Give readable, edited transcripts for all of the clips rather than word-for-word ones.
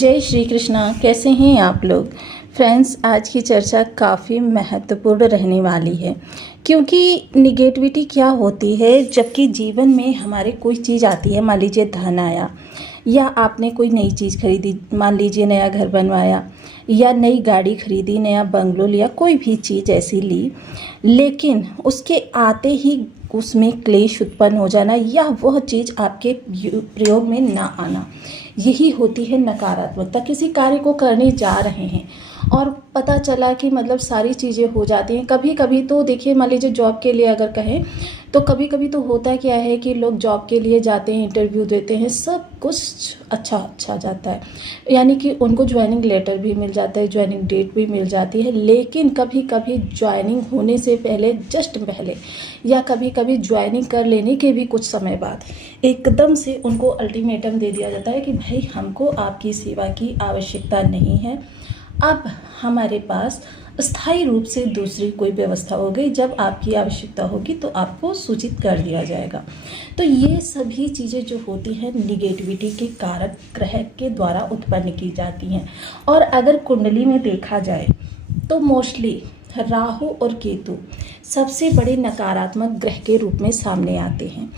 जय श्री कृष्णा। कैसे हैं आप लोग फ्रेंड्स। आज की चर्चा काफ़ी महत्वपूर्ण रहने वाली है, क्योंकि निगेटिविटी क्या होती है जबकि जीवन में हमारे कोई चीज़ आती है। मान लीजिए धन आया, या आपने कोई नई चीज़ खरीदी, मान लीजिए नया घर बनवाया या नई गाड़ी खरीदी, नया बंगलो लिया, कोई भी चीज़ ऐसी ली, लेकिन उसके आते ही उसमें क्लेश उत्पन्न हो जाना या वह चीज़ आपके प्रयोग में ना आना, यही होती है नकारात्मकता। किसी कार्य को करने जा रहे हैं और पता चला कि मतलब सारी चीज़ें हो जाती हैं। कभी कभी तो देखिए, मान लीजिए जॉब के लिए अगर कहें तो कभी कभी तो होता क्या है कि लोग जॉब के लिए जाते हैं, इंटरव्यू देते हैं, सब कुछ अच्छा जाता है, यानी कि उनको ज्वाइनिंग लेटर भी मिल जाता है, ज्वाइनिंग डेट भी मिल जाती है। लेकिन कभी कभी ज्वाइनिंग होने से पहले, जस्ट पहले, या कभी कभी ज्वाइनिंग कर लेने के भी कुछ समय बाद एकदम से उनको अल्टीमेटम दे दिया जाता है कि भाई हमको आपकी सेवा की आवश्यकता नहीं है, अब हमारे पास स्थायी रूप से दूसरी कोई व्यवस्था हो गई, जब आपकी आवश्यकता होगी तो आपको सूचित कर दिया जाएगा। तो ये सभी चीज़ें जो होती हैं निगेटिविटी के कारक ग्रह के द्वारा उत्पन्न की जाती हैं। और अगर कुंडली में देखा जाए तो मोस्टली राहु और केतु सबसे बड़े नकारात्मक ग्रह के रूप में सामने आते हैं।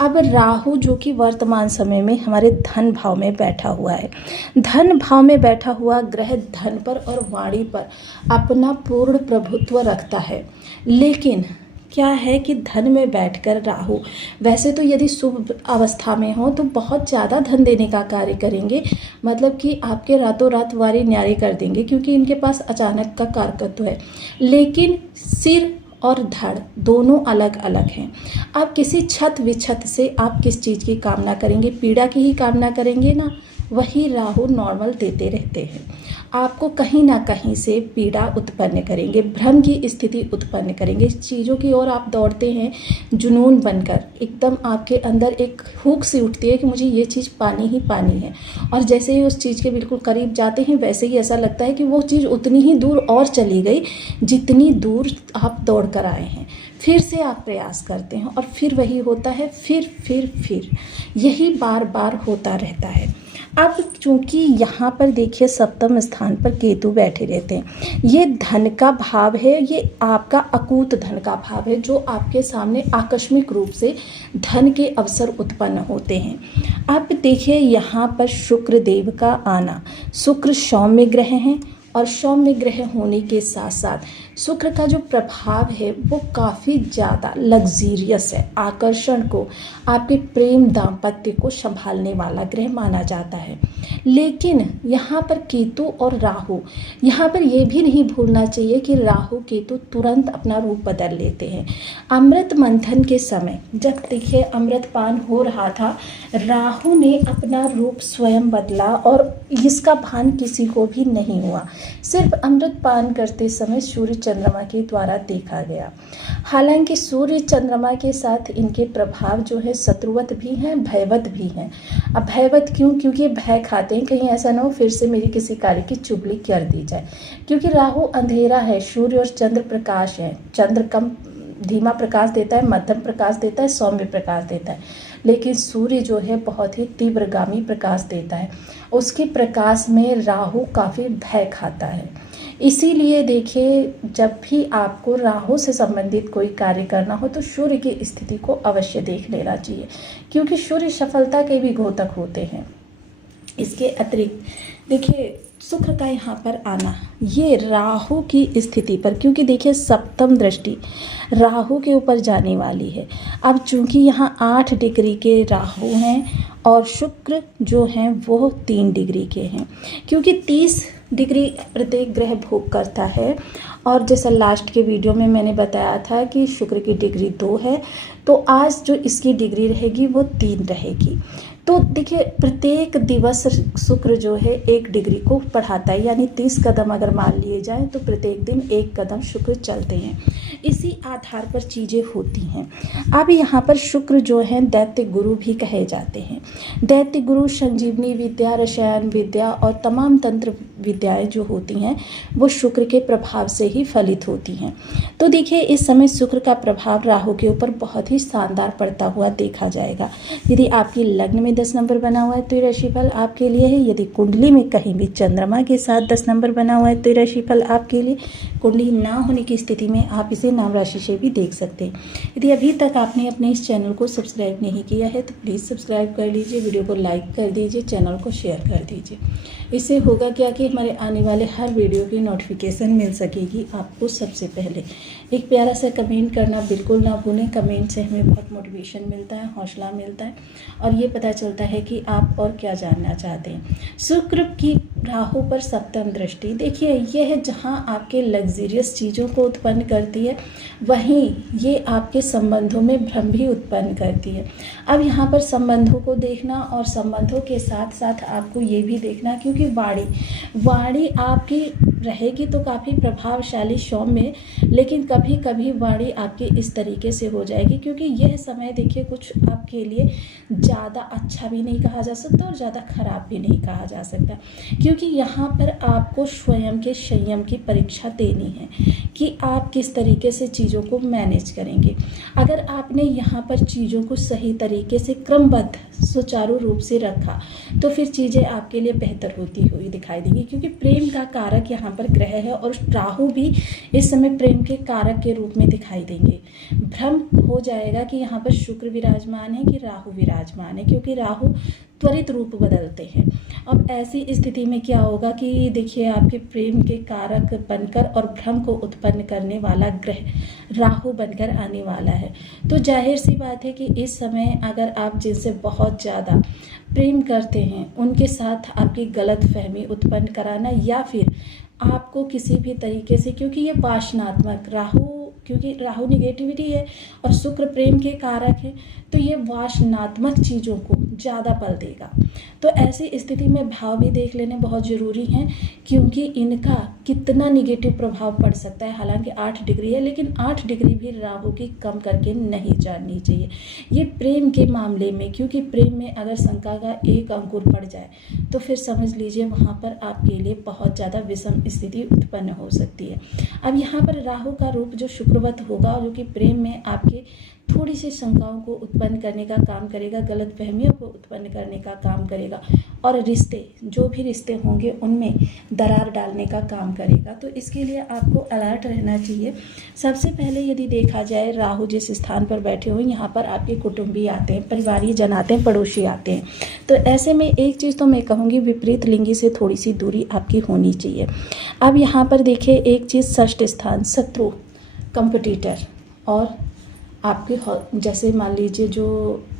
अब राहु जो कि वर्तमान समय में हमारे धन भाव में बैठा हुआ है, धन भाव में बैठा हुआ ग्रह धन पर और वाणी पर अपना पूर्ण प्रभुत्व रखता है। लेकिन क्या है कि धन में बैठकर राहु वैसे तो यदि शुभ अवस्था में हो तो बहुत ज़्यादा धन देने का कार्य करेंगे, मतलब कि आपके रातों रात वारी न्यारी कर देंगे, क्योंकि इनके पास अचानक का कारकत्व है। लेकिन सिर और धड़ दोनों अलग अलग हैं। आप किसी छत विछत से आप किस चीज़ की कामना करेंगे? पीड़ा की ही कामना करेंगे ना। वही राहु नॉर्मल देते रहते हैं, आपको कहीं ना कहीं से पीड़ा उत्पन्न करेंगे, भ्रम की स्थिति उत्पन्न करेंगे। चीज़ों की ओर आप दौड़ते हैं जुनून बनकर, एकदम आपके अंदर एक हुक सी उठती है कि मुझे ये चीज़ पानी ही पानी है, और जैसे ही उस चीज़ के बिल्कुल करीब जाते हैं वैसे ही ऐसा लगता है कि वो चीज़ उतनी ही दूर और चली गई जितनी दूर आप दौड़ कर आए हैं। फिर से आप प्रयास करते हैं और फिर वही होता है, फिर यही बार बार होता रहता है। अब चूंकि यहाँ पर देखिए सप्तम स्थान पर केतु बैठे रहते हैं, ये धन का भाव है, ये आपका अकूत धन का भाव है, जो आपके सामने आकस्मिक रूप से धन के अवसर उत्पन्न होते हैं। अब देखिए यहाँ पर शुक्र देव का आना, शुक्र सौम्य ग्रह हैं, और सौम्य ग्रह होने के साथ साथ शुक्र का जो प्रभाव है वो काफ़ी ज़्यादा लग्जीरियस है, आकर्षण को, आपके प्रेम दाम्पत्य को संभालने वाला ग्रह माना जाता है। लेकिन यहाँ पर केतु और राहु, यहाँ पर ये भी नहीं भूलना चाहिए कि राहु केतु तुरंत अपना रूप बदल लेते हैं। अमृत मंथन के समय जब देखिए अमृतपान हो रहा था, राहु ने अपना रूप स्वयं बदला और इसका भान किसी को भी नहीं हुआ, सिर्फ अमृतपान करते समय सूर्य चंद्रमा के द्वारा देखा गया। हालांकि सूर्य चंद्रमा के साथ इनके प्रभाव जो है शत्रुवत भी हैं, भयवत भी हैं। अब भयवत क्यों? क्योंकि भय खाते हैं कहीं ऐसा ना हो फिर से मेरी किसी कार्य की चुगली कर दी जाए, क्योंकि राहु अंधेरा है, सूर्य और चंद्र प्रकाश है। चंद्र कम धीमा प्रकाश देता है, मध्यम प्रकाश देता है, सौम्य प्रकाश देता है, लेकिन सूर्य जो है बहुत ही तीव्रगामी प्रकाश देता है। उसके प्रकाश में राहु काफ़ी भय खाता है। इसीलिए देखिए जब भी आपको राहु से संबंधित कोई कार्य करना हो तो सूर्य की स्थिति को अवश्य देख लेना चाहिए, क्योंकि सूर्य सफलता के भी घोतक होते हैं। इसके अतिरिक्त देखिए शुक्र का यहाँ पर आना, ये राहु की स्थिति पर, क्योंकि देखिए सप्तम दृष्टि राहु के ऊपर जाने वाली है। अब चूंकि यहाँ 8 डिग्री के राहु हैं और शुक्र जो हैं वो 3 डिग्री के हैं, क्योंकि 30 डिग्री प्रत्येक ग्रह भोग करता है। और जैसा लास्ट के वीडियो में मैंने बताया था कि शुक्र की डिग्री 2 है, तो आज जो इसकी डिग्री रहेगी वो 3 रहेगी। तो देखिए प्रत्येक दिवस शुक्र जो है 1 डिग्री को बढ़ाता है, यानी 30 कदम अगर मान लिए जाएं तो प्रत्येक दिन 1 कदम शुक्र चलते हैं। इसी आधार पर चीज़ें होती हैं। अब यहाँ पर शुक्र जो है दैत्य गुरु भी कहे जाते हैं। दैत्य गुरु संजीवनी विद्या, रसायन विद्या और तमाम तंत्र विद्याएं जो होती हैं वो शुक्र के प्रभाव से ही फलित होती हैं। तो देखिए इस समय शुक्र का प्रभाव राहु के ऊपर बहुत ही शानदार पड़ता हुआ देखा जाएगा। यदि आपकी लग्न में 10 नंबर बना हुआ है तो ये राशिफल आपके लिए है। यदि कुंडली में कहीं भी चंद्रमा के साथ 10 नंबर बना हुआ है तो ये राशिफल आपके लिए। कुंडली ना होने की स्थिति में आप इसे नाम राशि से भी देख सकते हैं। यदि अभी तक आपने अपने इस चैनल को सब्सक्राइब नहीं किया है तो प्लीज़ सब्सक्राइब कर लीजिए, वीडियो को लाइक कर दीजिए, चैनल को शेयर कर दीजिए। इससे होगा क्या कि हमारे आने वाले हर वीडियो की नोटिफिकेशन मिल सकेगी आपको सबसे पहले। एक प्यारा सा कमेंट करना बिल्कुल ना भूलें। कमेंट से हमें बहुत मोटिवेशन मिलता है, हौसला मिलता है और ये पता चलता है कि आप और क्या जानना चाहते हैं। शुक्र की राहु पर सप्तम दृष्टि, देखिए यह है जहाँ आपके लग्जरियस चीज़ों को उत्पन्न करती है, वहीं ये आपके संबंधों में भ्रम भी उत्पन्न करती है। अब यहाँ पर संबंधों को देखना और संबंधों के साथ साथ आपको ये भी देखना, क्योंकि वाणी आपकी रहेगी तो काफ़ी प्रभावशाली सौम्य, लेकिन कभी कभी वाणी आपकी इस तरीके से हो जाएगी, क्योंकि यह समय देखिए कुछ आपके लिए ज़्यादा अच्छा भी नहीं कहा जा सकता और ज़्यादा खराब भी नहीं कहा जा सकता, क्योंकि यहाँ पर आपको स्वयं के संयम की परीक्षा देनी है कि आप किस तरीके से चीज़ों को मैनेज करेंगे। अगर आपने यहाँ पर चीज़ों को सही तरीके से क्रमबद्ध सुचारू रूप से रखा तो फिर चीज़ें आपके लिए बेहतर होती हुई दिखाई देंगी, क्योंकि प्रेम का कारक यहाँ पर ग्रह है और राहु भी इस समय प्रेम के कारक के रूप में दिखाई देंगे। भ्रम हो जाएगा कि यहाँ पर शुक्र विराजमान है कि राहु विराजमान है, क्योंकि राहु त्वरित रूप बदलते हैं। अब ऐसी स्थिति में क्या होगा कि देखिए आपके प्रेम के कारक बनकर और भ्रम को उत्पन्न करने वाला ग्रह राहु बनकर आने वाला है। तो जाहिर सी बात है कि इस समय अगर आप जिनसे बहुत ज़्यादा प्रेम करते हैं उनके साथ आपकी गलत फहमी उत्पन्न कराना, या फिर आपको किसी भी तरीके से, क्योंकि ये वासनात्मक क्योंकि राहु निगेटिविटी है और शुक्र प्रेम के कारक है, तो ये वासनात्मक चीज़ों को ज़्यादा बल देगा। तो ऐसी स्थिति में भाव भी देख लेने बहुत ज़रूरी हैं, क्योंकि इनका कितना निगेटिव प्रभाव पड़ सकता है। हालांकि 8 डिग्री है, लेकिन 8 डिग्री भी राहु की कम करके नहीं जाननी चाहिए ये प्रेम के मामले में, क्योंकि प्रेम में अगर शंका का एक अंकुर पड़ जाए तो फिर समझ लीजिए वहाँ पर आपके लिए बहुत ज़्यादा विषम स्थिति उत्पन्न हो सकती है। अब यहाँ पर राहु का रूप जो शुक्रवत होगा, जो कि प्रेम में आपके थोड़ी सी शंकाओं को उत्पन्न करने का काम करेगा, गलत फहमियों को उत्पन्न करने का काम करेगा और जो भी रिश्ते होंगे उनमें दरार डालने का काम करेगा। तो इसके लिए आपको अलर्ट रहना चाहिए। सबसे पहले यदि देखा जाए, राहु जिस स्थान पर बैठे हुए यहाँ पर आपके कुटुंबी आते हैं, परिवारी जन आते हैं, पड़ोसी आते हैं। तो ऐसे में एक चीज़ तो मैं कहूँगी, विपरीत लिंगी से थोड़ी सी दूरी आपकी होनी चाहिए। अब यहाँ पर देखिए एक चीज़, षष्ठ स्थान, शत्रु, कंपटीटर और आपके जैसे मान लीजिए जो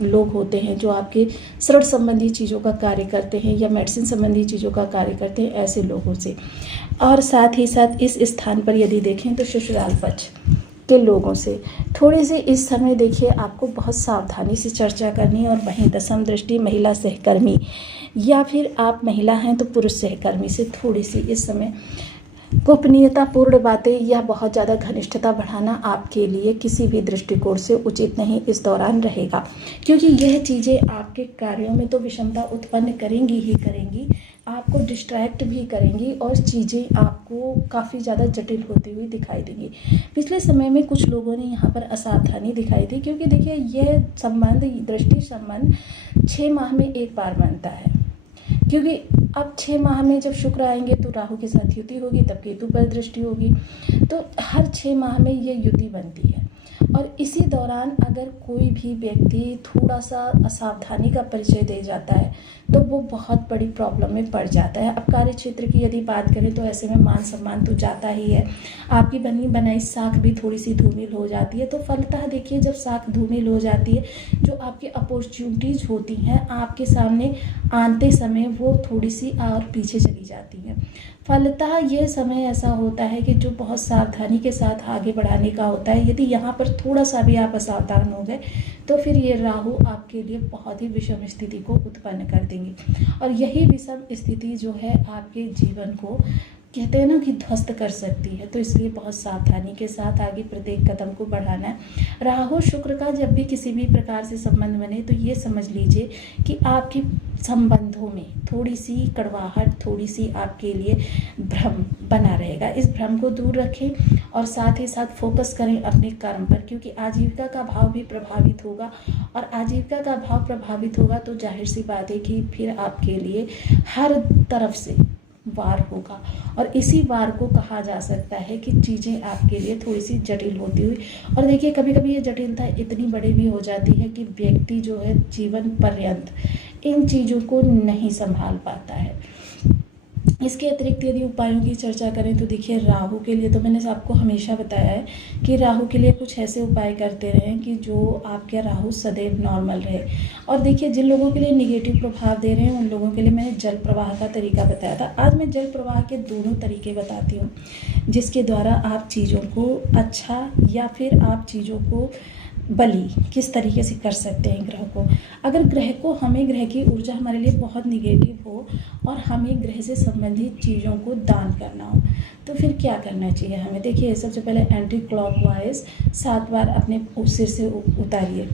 लोग होते हैं जो आपके ऋण संबंधी चीज़ों का कार्य करते हैं या मेडिसिन संबंधी चीज़ों का कार्य करते हैं, ऐसे लोगों से। और साथ ही साथ इस स्थान पर यदि देखें तो ससुराल पक्ष के लोगों से थोड़ी सी इस समय देखिए आपको बहुत सावधानी से चर्चा करनी है। और वहीं दशम दृष्टि महिला सहकर्मी, या फिर आप महिला हैं तो पुरुष सहकर्मी से थोड़ी सी इस समय गोपनीयतापूर्ण बातें या बहुत ज़्यादा घनिष्ठता बढ़ाना आपके लिए किसी भी दृष्टिकोण से उचित नहीं इस दौरान रहेगा, क्योंकि यह चीज़ें आपके कार्यों में तो विषमता उत्पन्न करेंगी ही करेंगी, आपको डिस्ट्रैक्ट भी करेंगी और चीज़ें आपको काफ़ी ज़्यादा जटिल होती हुई दिखाई देंगी। पिछले समय में कुछ लोगों ने यहाँ पर असावधानी दिखाई थी, क्योंकि देखिए यह संबंध, दृष्टि संबंध 6 माह में एक बार बनता है, क्योंकि अब 6 माह में जब शुक्र आएंगे तो राहु के साथ युति होगी, तब केतु पर दृष्टि होगी, तो हर 6 माह में ये युति बनती है। और इसी दौरान अगर कोई भी व्यक्ति थोड़ा सा असावधानी का परिचय दे जाता है तो वो बहुत बड़ी प्रॉब्लम में पड़ जाता है। अब कार्य क्षेत्र की यदि बात करें तो ऐसे में मान सम्मान तो जाता ही है, आपकी बनी बनाई साख भी थोड़ी सी धूमिल हो जाती है। तो फलतः देखिए जब साख धूमिल हो जाती है, जो आपकी अपॉर्चुनिटीज़ होती हैं आपके सामने आते समय वो थोड़ी सी और पीछे चली जाती हैं। फलतः ये समय ऐसा होता है कि जो बहुत सावधानी के साथ आगे बढ़ाने का होता है, यदि यहाँ पर थोड़ा सा भी आप असावधान हो गए तो फिर ये राहु आपके लिए बहुत ही विषम स्थिति को उत्पन्न कर देंगे। और यही विषम स्थिति जो है आपके जीवन को कहते हैं ना कि ध्वस्त कर सकती है। तो इसलिए बहुत सावधानी के साथ आगे प्रत्येक कदम को बढ़ाना है। राहु शुक्र का जब भी किसी भी प्रकार से संबंध बने तो ये समझ लीजिए कि आपके संबंधों में थोड़ी सी कड़वाहट, थोड़ी सी आपके लिए भ्रम बना रहेगा। इस भ्रम को दूर रखें और साथ ही साथ फोकस करें अपने कर्म पर, क्योंकि आजीविका का भाव भी प्रभावित होगा। और आजीविका का भाव प्रभावित होगा तो जाहिर सी बात है कि फिर आपके लिए हर तरफ से वार होगा। और इसी वार को कहा जा सकता है कि चीज़ें आपके लिए थोड़ी सी जटिल होती हुई, और देखिए कभी कभी ये जटिलता इतनी बड़ी भी हो जाती है कि व्यक्ति जो है जीवन पर्यंत इन चीज़ों को नहीं संभाल पाता है। इसके अतिरिक्त यदि उपायों की चर्चा करें तो देखिए राहु के लिए तो मैंने आपको हमेशा बताया है कि राहु के लिए कुछ ऐसे उपाय करते रहें कि जो आपके राहु सदैव नॉर्मल रहे। और देखिए जिन लोगों के लिए निगेटिव प्रभाव दे रहे हैं उन लोगों के लिए मैंने जल प्रवाह का तरीका बताया था। आज मैं जल प्रवाह के दोनों तरीके बताती हूँ, जिसके द्वारा आप चीज़ों को अच्छा या फिर आप चीज़ों को बली किस तरीके से कर सकते हैं ग्रह को। अगर हमें ग्रह की ऊर्जा हमारे लिए बहुत निगेटिव हो और हमें ग्रह से संबंधित चीज़ों को दान करना हो तो फिर क्या करना चाहिए हमें। देखिए सबसे पहले एंटी क्लॉकवाइज 7 बार अपने सिर से उतारिए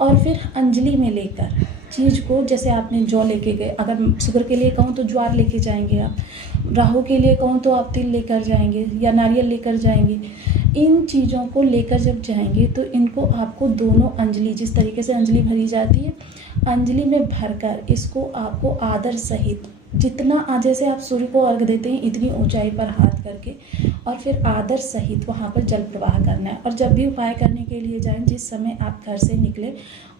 और फिर अंजलि में लेकर चीज़ को, जैसे आपने जौ लेके गए, अगर शुक्र के लिए कहूँ तो ज्वार लेके जाएंगे आप, राहु के लिए कहूँ तो आप तिल लेकर जाएंगे या नारियल लेकर जाएंगे। इन चीज़ों को लेकर जब जाएंगे तो इनको आपको दोनों अंजलि, जिस तरीके से अंजलि भरी जाती है, अंजलि में भरकर इसको आपको आदर सहित जितना, जैसे आप सूर्य को अर्घ देते हैं इतनी ऊंचाई पर हाथ करके और फिर आदर सहित वहाँ पर जल प्रवाह करना है। और जब भी उपाय करने के लिए जाएं, जिस समय आप घर से निकले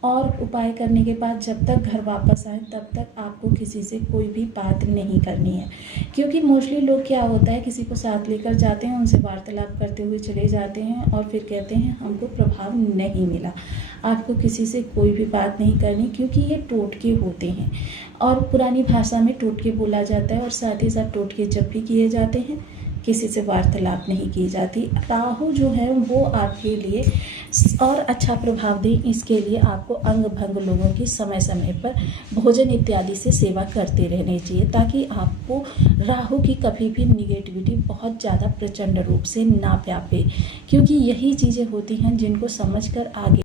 और उपाय करने के बाद जब तक घर वापस आएँ तब तक आपको किसी से कोई भी बात नहीं करनी है। क्योंकि मोस्टली लोग क्या होता है, किसी को साथ लेकर जाते हैं, उनसे वार्तालाप करते हुए चले जाते हैं और फिर कहते हैं हमको प्रभाव नहीं मिला। आपको किसी से कोई भी बात नहीं करनी, क्योंकि ये टोटके होते हैं और पुरानी भाषा में टोटके बोला जाता है। और साथ ही साथ टोटके जब भी किए जाते हैं किसी से वार्तालाप नहीं की जाती। राहु जो है वो आपके लिए और अच्छा प्रभाव दें, इसके लिए आपको अंग भंग लोगों की समय समय पर भोजन इत्यादि से सेवा करते रहने चाहिए, ताकि आपको राहु की कभी भी निगेटिविटी बहुत ज़्यादा प्रचंड रूप से ना व्यापे। क्योंकि यही चीज़ें होती हैं जिनको समझकर आगे